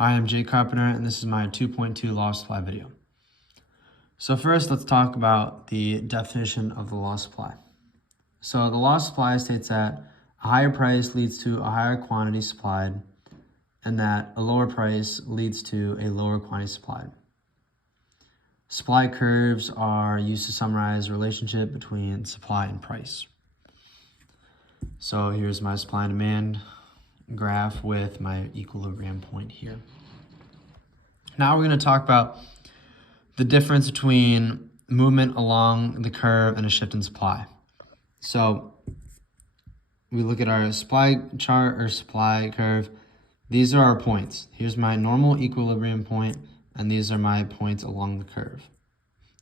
Hi, I'm Jay Carpenter, and this is my 2.2 law supply video. So first, let's talk about the definition of the law supply. So the law supply states that a higher price leads to a higher quantity supplied, and that a lower price leads to a lower quantity supplied. Supply curves are used to summarize the relationship between supply and price. So here's my supply and demand graph with my equilibrium point here. Now we're going to talk about the difference between movement along the curve and a shift in supply. So we look at our supply chart or supply curve. These are our points. Here's my normal equilibrium point, and these are my points along the curve.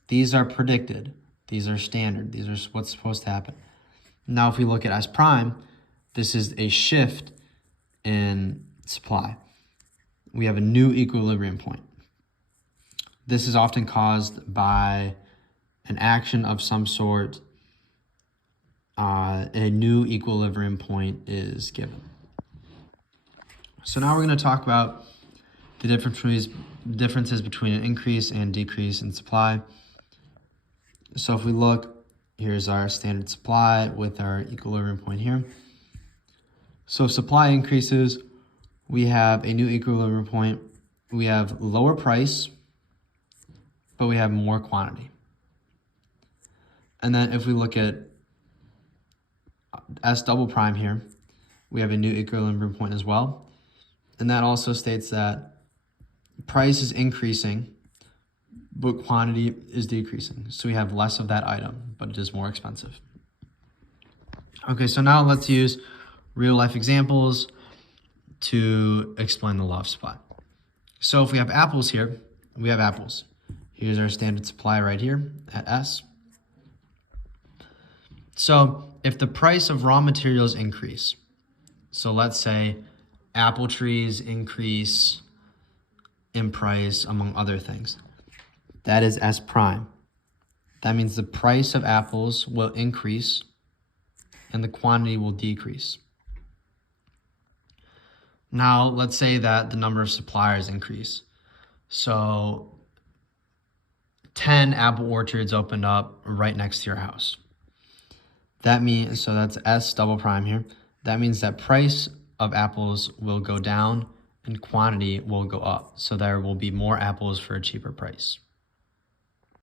These are predicted. These are standard. These are what's supposed to happen. Now, if we look at S prime, this is a shift in supply. We have a new equilibrium point. This is often caused by an action of some sort. A new equilibrium point is given. So now we're going to talk about the differences between an increase and decrease in supply. So if we look, here's our standard supply with our equilibrium point here. So if supply increases, we have a new equilibrium point. We have lower price, but we have more quantity. And then if we look at S double prime here, we have a new equilibrium point as well. And that also states that price is increasing, but quantity is decreasing. So we have less of that item, but it is more expensive. Okay, so now let's use real life examples to explain the law of supply. So if we have apples here, we have apples. Here's our standard supply right here at S. So if the price of raw materials increase, so let's say apple trees increase in price among other things, that is S prime. That means the price of apples will increase and the quantity will decrease. Now let's say that the number of suppliers increase. So 10 apple orchards opened up right next to your house. That means, so that's S double prime here. That means that price of apples will go down and quantity will go up. So there will be more apples for a cheaper price.